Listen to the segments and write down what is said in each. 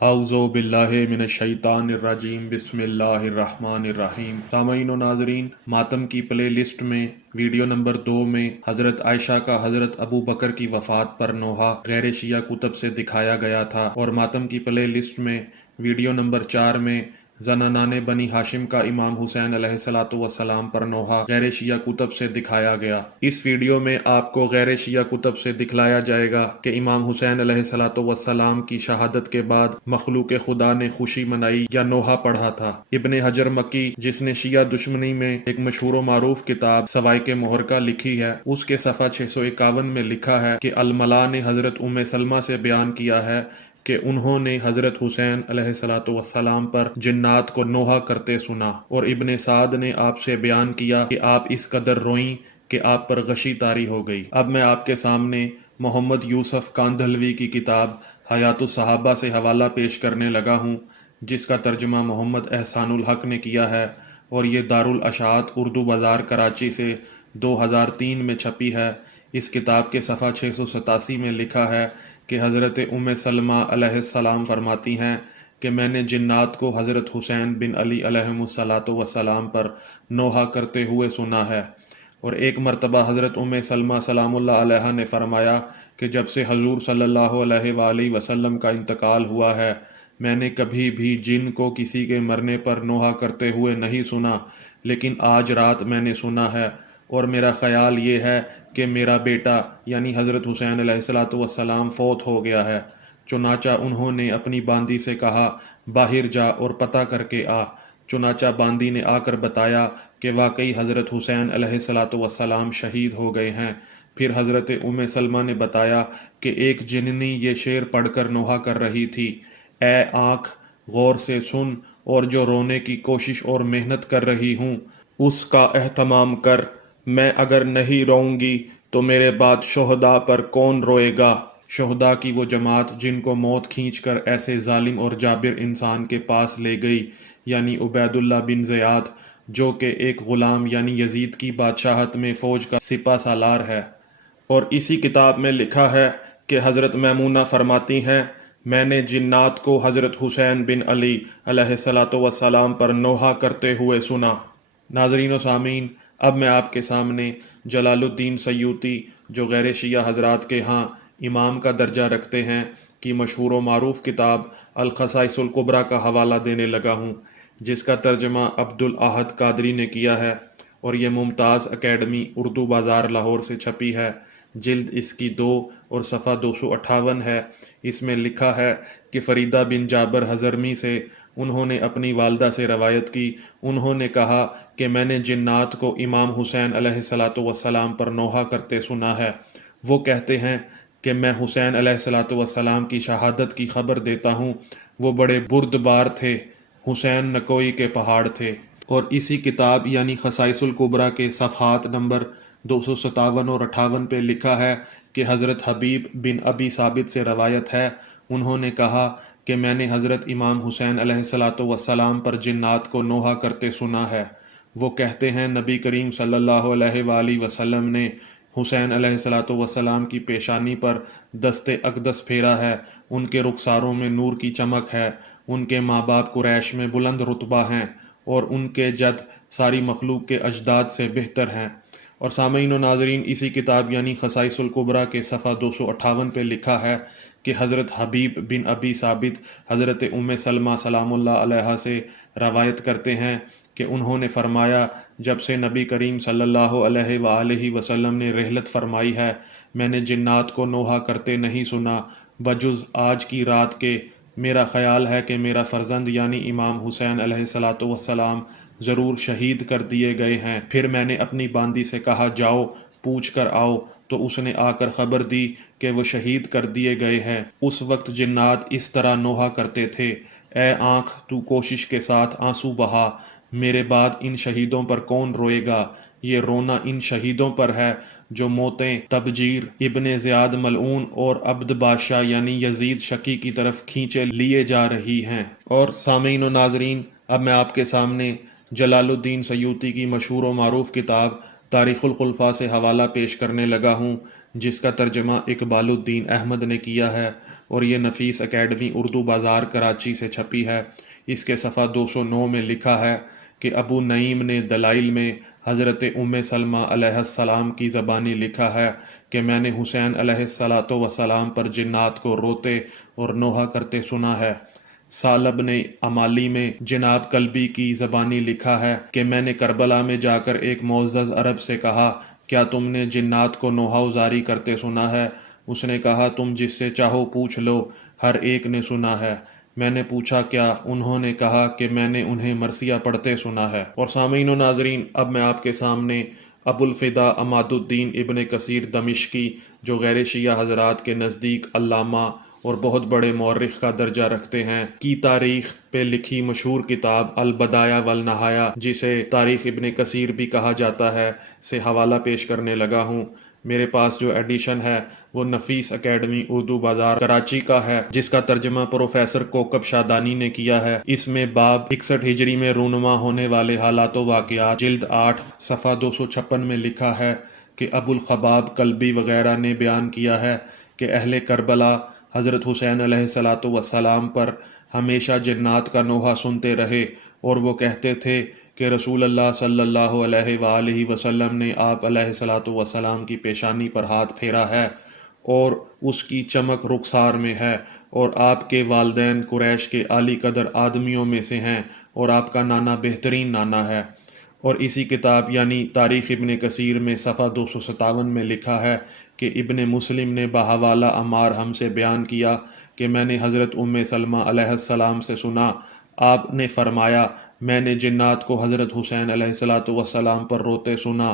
اعوذ باللہ من الشیطان الرجیم بسم اللہ الرحمن الرحیم۔ سامعین و ناظرین، ماتم کی پلے لسٹ میں ویڈیو نمبر 2 میں حضرت عائشہ کا حضرت ابو بکر کی وفات پر نوحہ غیر شیعہ کتب سے دکھایا گیا تھا، اور ماتم کی پلے لسٹ میں ویڈیو نمبر 4 میں زنانان بنی ہاشم کا امام حسین علیہ السلام پر نوحہ غیر شیعہ کتب سے دکھایا گیا۔ اس ویڈیو میں آپ کو غیر شیعہ کتب سے دکھلایا جائے گا کہ امام حسین علیہ السلام کی شہادت کے بعد مخلوق خدا نے خوشی منائی یا نوحہ پڑھا تھا۔ ابن حجر مکی، جس نے شیعہ دشمنی میں ایک مشہور و معروف کتاب سوائق محرقہ لکھی ہے، اس کے صفحہ 651 میں لکھا ہے کہ الملا نے حضرت ام سلمہ سے بیان کیا ہے کہ انہوں نے حضرت حسین علیہ السلام پر جنات کو نوحہ کرتے سنا، اور ابن سعد نے آپ سے بیان کیا کہ آپ اس قدر روئیں کہ آپ پر غشی طاری ہو گئی۔ اب میں آپ کے سامنے محمد یوسف کاندھلوی کی کتاب حیات الصحابہ سے حوالہ پیش کرنے لگا ہوں، جس کا ترجمہ محمد احسان الحق نے کیا ہے، اور یہ دارالاشاعت اردو بازار کراچی سے 2003 میں چھپی ہے۔ اس کتاب کے صفحہ 687 میں لکھا ہے کہ حضرت ام سلمہ علیہ السلام فرماتی ہیں کہ میں نے جنات کو حضرت حسین بن علی علیہ السلام پر نوحہ کرتے ہوئے سنا ہے، اور ایک مرتبہ حضرت ام سلمہ سلام اللہ علیہا نے فرمایا کہ جب سے حضور صلی اللہ علیہ وآلہ وسلم کا انتقال ہوا ہے، میں نے کبھی بھی جن کو کسی کے مرنے پر نوحہ کرتے ہوئے نہیں سنا، لیکن آج رات میں نے سنا ہے، اور میرا خیال یہ ہے کہ میرا بیٹا یعنی حضرت حسین علیہ السلام فوت ہو گیا ہے۔ چنانچہ انہوں نے اپنی باندی سے کہا، باہر جا اور پتہ کر کے آ۔ چنانچہ باندی نے آ کر بتایا کہ واقعی حضرت حسین علیہ السلام شہید ہو گئے ہیں۔ پھر حضرت ام سلمہ نے بتایا کہ ایک جننی یہ شعر پڑھ کر نوحہ کر رہی تھی، اے آنکھ غور سے سن، اور جو رونے کی کوشش اور محنت کر رہی ہوں اس کا اہتمام کر، میں اگر نہیں روؤں گی تو میرے بعد شہداء پر کون روئے گا؟ شہداء کی وہ جماعت جن کو موت کھینچ کر ایسے ظالم اور جابر انسان کے پاس لے گئی، یعنی عبید اللہ بن زیاد، جو کہ ایک غلام یعنی یزید کی بادشاہت میں فوج کا سپہ سالار ہے۔ اور اسی کتاب میں لکھا ہے کہ حضرت میمونہ فرماتی ہیں، میں نے جنات کو حضرت حسین بن علی علیہ السلام پر نوحہ کرتے ہوئے سنا۔ ناظرین و سامعین، اب میں آپ کے سامنے جلال الدین سیوطی، جو غیر شیعہ حضرات کے ہاں امام کا درجہ رکھتے ہیں، کی مشہور و معروف کتاب الخصائص الکبریٰ کا حوالہ دینے لگا ہوں، جس کا ترجمہ عبد الاحد قادری نے کیا ہے، اور یہ ممتاز اکیڈمی اردو بازار لاہور سے چھپی ہے۔ جلد اس کی 2 اور صفحہ 258 ہے۔ اس میں لکھا ہے کہ فریدہ بن جابر حضرمی سے انہوں نے اپنی والدہ سے روایت کی، انہوں نے کہا کہ میں نے جنات کو امام حسین علیہ السلام پر نوحہ کرتے سنا ہے۔ وہ کہتے ہیں کہ میں حسین علیہ السلام کی شہادت کی خبر دیتا ہوں، وہ بڑے بردبار تھے، حسین نکوئی کے پہاڑ تھے۔ اور اسی کتاب یعنی خصائص الکبریٰ کے صفحات نمبر 257 اور 58 پہ لکھا ہے کہ حضرت حبیب بن ابی ثابت سے روایت ہے، انہوں نے کہا کہ میں نے حضرت امام حسین علیہ السلام پر جنات کو نوحہ کرتے سنا ہے۔ وہ کہتے ہیں نبی کریم صلی اللہ علیہ وآلہ وسلم نے حسین علیہ السلام کی پیشانی پر دست اقدس پھیرا ہے، ان کے رخساروں میں نور کی چمک ہے، ان کے ماں باپ قریش میں بلند رتبہ ہیں، اور ان کے جد ساری مخلوق کے اجداد سے بہتر ہیں۔ اور سامعین و ناظرین، اسی کتاب یعنی خصائص الکبریٰ کے صفحہ 258 پہ لکھا ہے کہ حضرت حبیب بن ابی ثابت حضرت ام سلمہ سلام اللہ علیہا سے روایت کرتے ہیں کہ انہوں نے فرمایا، جب سے نبی کریم صلی اللہ علیہ وآلہ وسلم نے رحلت فرمائی ہے، میں نے جنات کو نوحہ کرتے نہیں سنا بجز آج کی رات کے۔ میرا خیال ہے کہ میرا فرزند یعنی امام حسین علیہ السلام ضرور شہید کر دیے گئے ہیں۔ پھر میں نے اپنی باندی سے کہا، جاؤ پوچھ کر آؤ، تو اس نے آ کر خبر دی کہ وہ شہید کر دیے گئے ہیں۔ اس وقت جنات اس طرح نوحہ کرتے تھے، اے آنکھ تو کوشش کے ساتھ آنسو بہا، میرے بعد ان شہیدوں پر کون روئے گا؟ یہ رونا ان شہیدوں پر ہے جو موتیں تبجیر ابن زیاد ملعون اور عبد بادشاہ یعنی یزید شکی کی طرف کھینچے لیے جا رہی ہیں۔ اور سامعین و ناظرین، اب میں آپ کے سامنے جلال الدین سیوطی کی مشہور و معروف کتاب تاریخ الخلفاء سے حوالہ پیش کرنے لگا ہوں، جس کا ترجمہ اقبال الدین احمد نے کیا ہے اور یہ نفیس اکیڈمی اردو بازار کراچی سے چھپی ہے۔ اس کے صفحہ 209 میں لکھا ہے کہ ابو نعیم نے دلائل میں حضرت ام سلمہ علیہ السلام کی زبانی لکھا ہے کہ میں نے حسین علیہ السلام پر جنات کو روتے اور نوحہ کرتے سنا ہے۔ سالب نے امالی میں جناب قلبی کی زبانی لکھا ہے کہ میں نے کربلا میں جا کر ایک معزز عرب سے کہا کیا تم نے جنات کو نوحہ ازاری کرتے سنا ہے؟ اس نے کہا تم جس سے چاہو پوچھ لو، ہر ایک نے سنا ہے۔ میں نے پوچھا کیا؟ انہوں نے کہا کہ میں نے انہیں مرثیہ پڑھتے سنا ہے۔ اور سامعین و ناظرین، اب میں آپ کے سامنے ابو الفدا عماد الدین ابن کثیر دمشقی، جو غیر شیعہ حضرات کے نزدیک علامہ اور بہت بڑے مورخ کا درجہ رکھتے ہیں، کی تاریخ پہ لکھی مشہور کتاب البدایہ والنہایہ، جسے تاریخ ابن کثیر بھی کہا جاتا ہے، سے حوالہ پیش کرنے لگا ہوں۔ میرے پاس جو ایڈیشن ہے وہ نفیس اکیڈمی اردو بازار کراچی کا ہے، جس کا ترجمہ پروفیسر کوکب شادانی نے کیا ہے۔ اس میں باب 61 ہجری میں رونما ہونے والے حالات و واقعات، جلد 8 صفحہ 256 میں لکھا ہے کہ ابو الخباب قلبی وغیرہ نے بیان کیا ہے کہ اہل کربلا حضرت حسین علیہ السلام پر ہمیشہ جنات کا نوحہ سنتے رہے، اور وہ کہتے تھے کہ رسول اللہ صلی اللہ علیہ وآلہ وسلم نے آپ علیہ السلام کی پیشانی پر ہاتھ پھیرا ہے اور اس کی چمک رخسار میں ہے، اور آپ کے والدین قریش کے عالی قدر آدمیوں میں سے ہیں، اور آپ کا نانا بہترین نانا ہے۔ اور اسی کتاب یعنی تاریخ ابن کثیر میں صفحہ 257 میں لکھا ہے کہ ابن مسلم نے بحوالہ عمار ہم سے بیان کیا کہ میں نے حضرت ام سلمہ علیہ السلام سے سنا، آپ نے فرمایا میں نے جنات کو حضرت حسین علیہ السلام پر روتے سنا،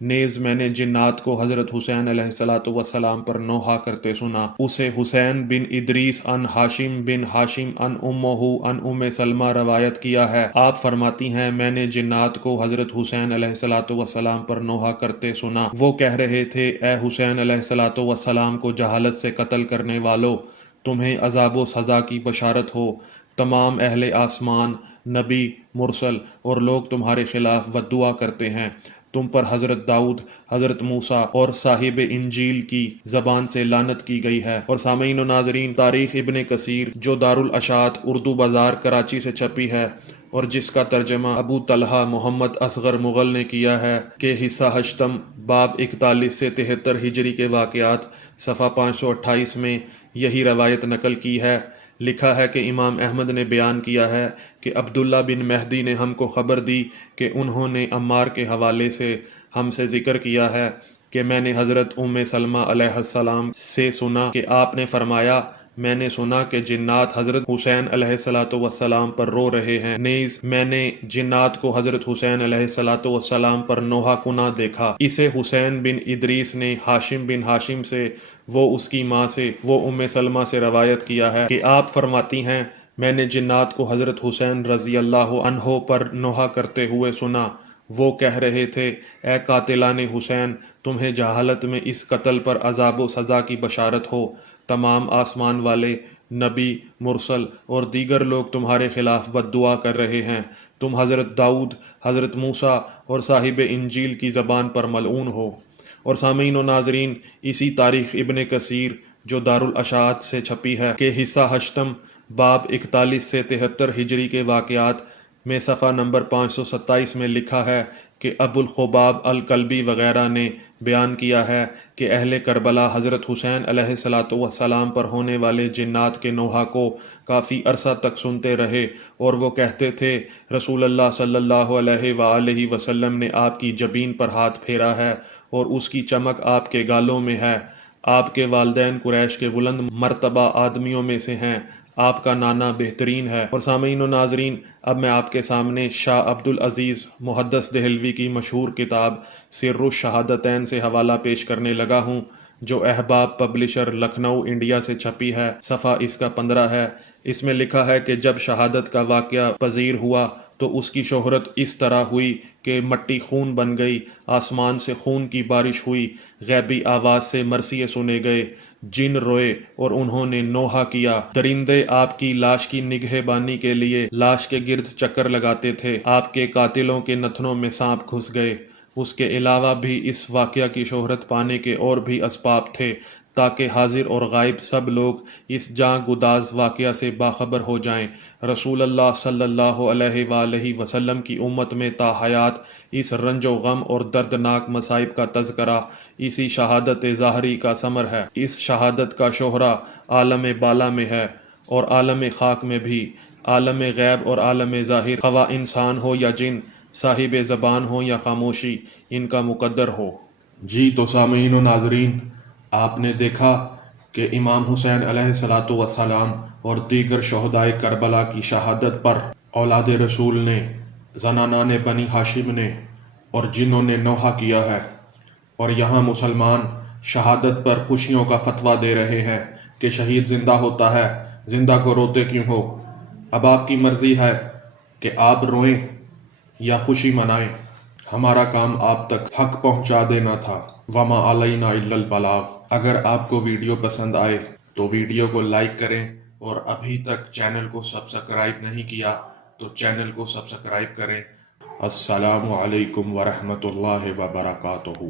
نیز میں نے جنات کو حضرت حسین علیہ السلام پر نوحہ کرتے سنا۔ اسے حسین بن ادریس ان ہاشم بن ہاشم ان امہ ان ام سلمہ روایت کیا ہے۔ آپ فرماتی ہیں میں نے جنات کو حضرت حسین علیہ السلام پر نوحہ کرتے سنا، وہ کہہ رہے تھے اے حسین علیہ السلام کو جہالت سے قتل کرنے والو، تمہیں عذاب و سزا کی بشارت ہو، تمام اہل آسمان، نبی، مرسل اور لوگ تمہارے خلاف بددعا کرتے ہیں، تم پر حضرت داؤد، حضرت موسیٰ اور صاحب انجیل کی زبان سے لعنت کی گئی ہے۔ اور سامعین و ناظرین، تاریخ ابن کثیر جو دارالاشاعت اردو بازار کراچی سے چھپی ہے اور جس کا ترجمہ ابو طلحہ محمد اصغر مغل نے کیا ہے، کہ حصہ ہشتم باب 41 سے 73 ہجری کے واقعات صفحہ 528 میں یہی روایت نقل کی ہے۔ لکھا ہے کہ امام احمد نے بیان کیا ہے کہ عبداللہ بن مہدی نے ہم کو خبر دی کہ انہوں نے عمار کے حوالے سے ہم سے ذکر کیا ہے کہ میں نے حضرت ام سلمہ علیہ السلام سے سنا کہ آپ نے فرمایا میں نے سنا کہ جنات حضرت حسین علیہ السلام پر رو رہے ہیں، نیز میں نے جنات کو حضرت حسین علیہ السلام پر نوحہ کنا دیکھا۔ اسے حسین بن ادریس نے ہاشم بن ہاشم سے، وہ اس کی ماں سے، وہ ام سلمہ سے روایت کیا ہے کہ آپ فرماتی ہیں میں نے جنات کو حضرت حسین رضی اللہ عنہ پر نوحہ کرتے ہوئے سنا، وہ کہہ رہے تھے اے قاتلان حسین، تمہیں جہالت میں اس قتل پر عذاب و سزا کی بشارت ہو، تمام آسمان والے، نبی، مرسل اور دیگر لوگ تمہارے خلاف بددعا کر رہے ہیں، تم حضرت داؤد، حضرت موسیٰ اور صاحب انجیل کی زبان پر ملعون ہو۔ اور سامعین و ناظرین، اسی تاریخ ابن کثیر جو دارالاشاعت سے چھپی ہے کہ حصہ ہشتم باب 41 سے 73 ہجری کے واقعات میں صفحہ نمبر 527 میں لکھا ہے کہ ابو الخباب القلبی وغیرہ نے بیان کیا ہے کہ اہل کربلا حضرت حسین علیہ السلام پر ہونے والے جنات کے نوحہ کو کافی عرصہ تک سنتے رہے، اور وہ کہتے تھے رسول اللہ صلی اللہ علیہ وآلہ وسلم نے آپ کی جبین پر ہاتھ پھیرا ہے اور اس کی چمک آپ کے گالوں میں ہے، آپ کے والدین قریش کے بلند مرتبہ آدمیوں میں سے ہیں، آپ کا نانا بہترین ہے۔ اور سامعین و ناظرین، اب میں آپ کے سامنے شاہ عبدالعزیز محدث دہلوی کی مشہور کتاب سر الشہادتین سے حوالہ پیش کرنے لگا ہوں، جو احباب پبلشر لکھنؤ انڈیا سے چھپی ہے۔ صفحہ اس کا 15 ہے۔ اس میں لکھا ہے کہ جب شہادت کا واقعہ پذیر ہوا تو اس کی شہرت اس طرح ہوئی کہ مٹی خون بن گئی، آسمان سے خون کی بارش ہوئی، غیبی آواز سے مرثیے سنے گئے، جن روئے اور انہوں نے نوحہ کیا، درندے آپ کی لاش کی نگہبانی کے لیے لاش کے گرد چکر لگاتے تھے، آپ کے قاتلوں کے نتنوں میں سانپ گھس گئے، اس کے علاوہ بھی اس واقعہ کی شہرت پانے کے اور بھی اسباب تھے تاکہ حاضر اور غائب سب لوگ اس جاں گداز واقعہ سے باخبر ہو جائیں۔ رسول اللہ صلی اللہ علیہ وآلہ وسلم کی امت میں تا حیات اس رنج و غم اور دردناک مصائب کا تذکرہ اسی شہادت ظاہری کا ثمر ہے۔ اس شہادت کا شہرہ عالم بالا میں ہے اور عالم خاک میں بھی، عالم غیب اور عالم ظاہر، خواہ انسان ہو یا جن، صاحب زبان ہو یا خاموشی، ان کا مقدر ہو۔ جی تو سامعین و ناظرین، آپ نے دیکھا کہ امام حسین علیہ السلام اور دیگر شہدائے کربلا کی شہادت پر اولاد رسول نے، زنانان بنی ہاشم نے اور جنوں نے نوحہ کیا ہے، اور یہاں مسلمان شہادت پر خوشیوں کا فتویٰ دے رہے ہیں کہ شہید زندہ ہوتا ہے، زندہ کو روتے کیوں ہو؟ اب آپ کی مرضی ہے کہ آپ روئیں یا خوشی منائیں۔ ہمارا کام آپ تک حق پہنچا دینا تھا۔ وما علینا الا البلاغ۔ اگر آپ کو ویڈیو پسند آئے تو ویڈیو کو لائک کریں، اور ابھی تک چینل کو سبسکرائب نہیں کیا تو چینل کو سبسکرائب کریں۔ السلام علیکم ورحمۃ اللہ وبرکاتہ۔